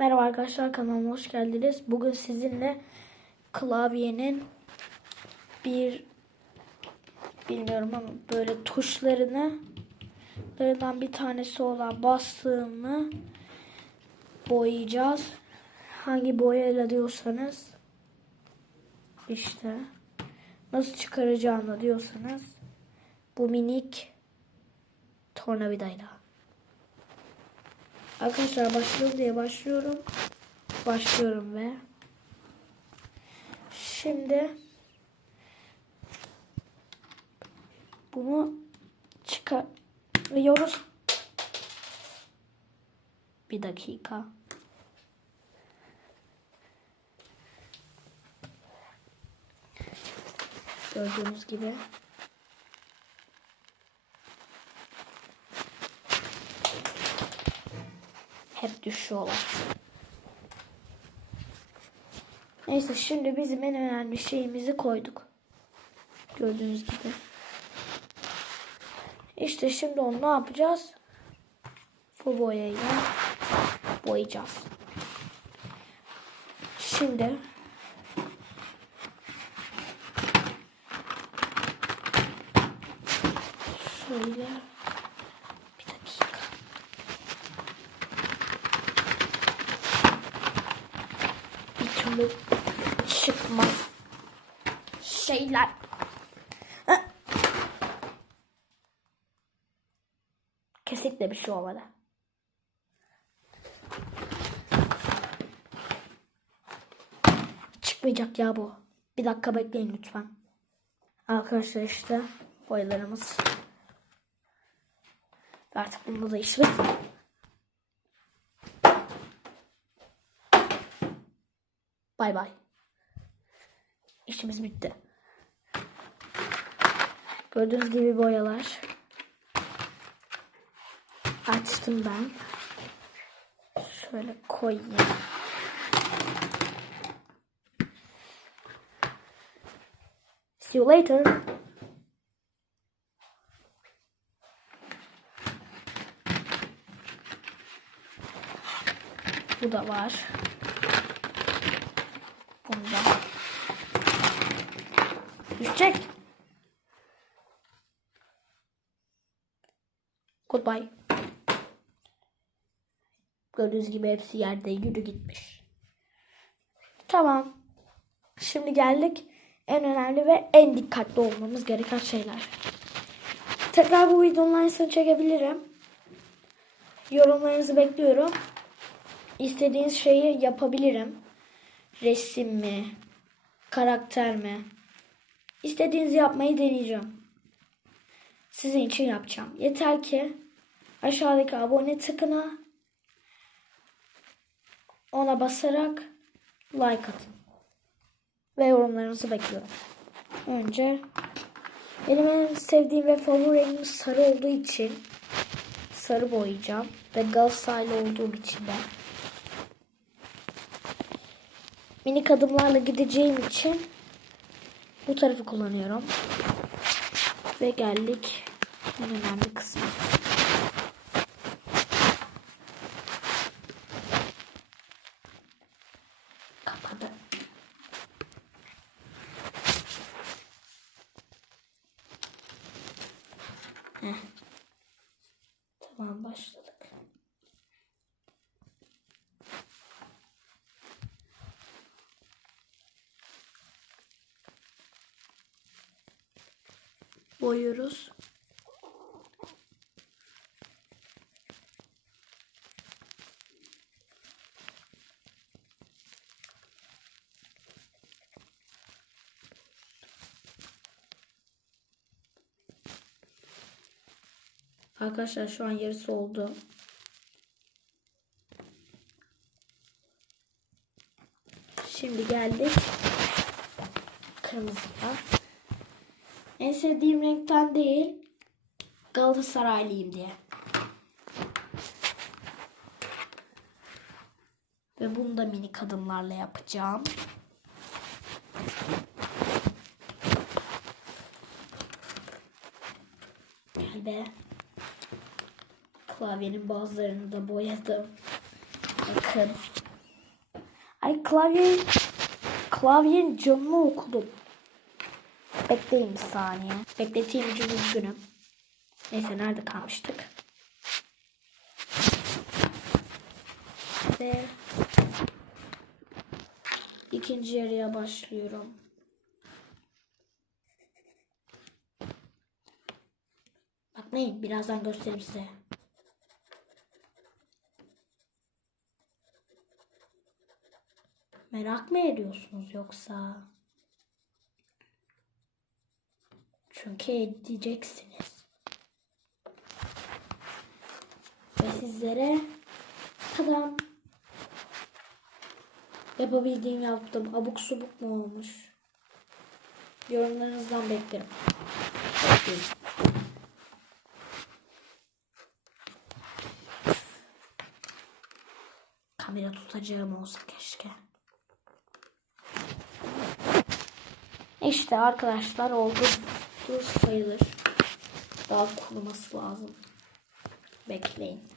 Merhaba arkadaşlar kanalıma hoş geldiniz. Bugün sizinle klavyenin bir bilmiyorum ama böyle tuşlarını bir tanesi olan bastığını boyayacağız. Hangi boyayla diyorsanız işte nasıl çıkaracağını diyorsanız bu minik tornavidayla. Arkadaşlar başlıyorum diye başlıyorum. Başlıyorum ve şimdi bunu çıkarıyoruz. Bir dakika. Gördüğünüz gibi. Hep düşüyorlar. Neyse şimdi bizim en önemli şeyimizi koyduk. Gördüğünüz gibi. İşte şimdi onu ne yapacağız? Bu boyayla boyayacağız. Şimdi şöyle bir dakika. Türlü çıkmaz şeyler. Kesinlikle bir şey olmadı. Çıkmayacak ya bu. Bir dakika bekleyin lütfen. Arkadaşlar işte boyalarımız. Artık bunu da işimiz. Bay bay. İşimiz bitti. Gördüğünüz gibi boyalar. Açtım ben. Şöyle koyayım. See you later. Bu da var. Bunda. Düşecek. Goodbye. Gördüğünüz gibi hepsi yerde yürü gitmiş. Tamam. Şimdi geldik en önemli ve en dikkatli olmamız gereken şeyler. Tekrar bu videonun aynısını çekebilirim. Yorumlarınızı bekliyorum. İstediğiniz şeyi yapabilirim resim mi, karakter mi? İstediğinizi yapmayı deneyeceğim. Sizin için yapacağım. Yeter ki aşağıdaki abone tıkına ona basarak like atın. Ve yorumlarınızı bekliyorum. Önce benim en sevdiğim ve favori sarı olduğu için sarı boyayacağım. Ve Galatasaraylı olduğum için de minik adımlarla gideceğim için bu tarafı kullanıyorum. Ve geldik en önemli kısmı. Kapadı. Heh. Tamam başladık. Boyuyoruz. Arkadaşlar şu an yarısı oldu. Şimdi geldik kırmızıya. En sevdiğim renkten değil Galatasaraylıyım diye. Ve bunu da minik adımlarla yapacağım. Gel be. Klavyenin bazılarını da boyadım. Bakın. Ay klavye klavyenin canını okudum. Bekleyin bir saniye. Bekleteyim için üzgünüm. Neyse nerede kalmıştık? Ve ikinci yarıya başlıyorum. Bakmayın birazdan göstereyim size. Merak mı ediyorsunuz yoksa? Çünkü edeceksiniz. Ve sizlere tadam yapabildiğim yaptım. Abuk subuk mu olmuş? Yorumlarınızdan beklerim. Bekleyin. Kamera tutacağım olsa keşke. İşte arkadaşlar oldu. Dur sayılır. Daha kuruması lazım. Bekleyin.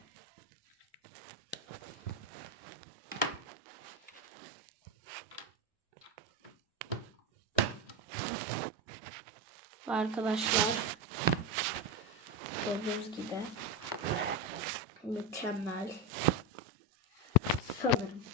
Arkadaşlar gördüğünüz gibi mükemmel sanırım.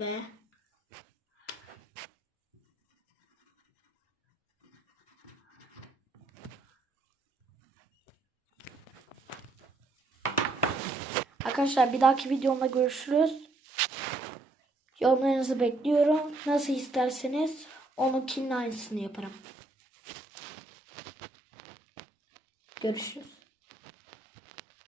Ve Arkadaşlar bir dahaki videomda görüşürüz. Yorumlarınızı bekliyorum. Nasıl isterseniz onunkinin aynısını yaparım. Görüşürüz.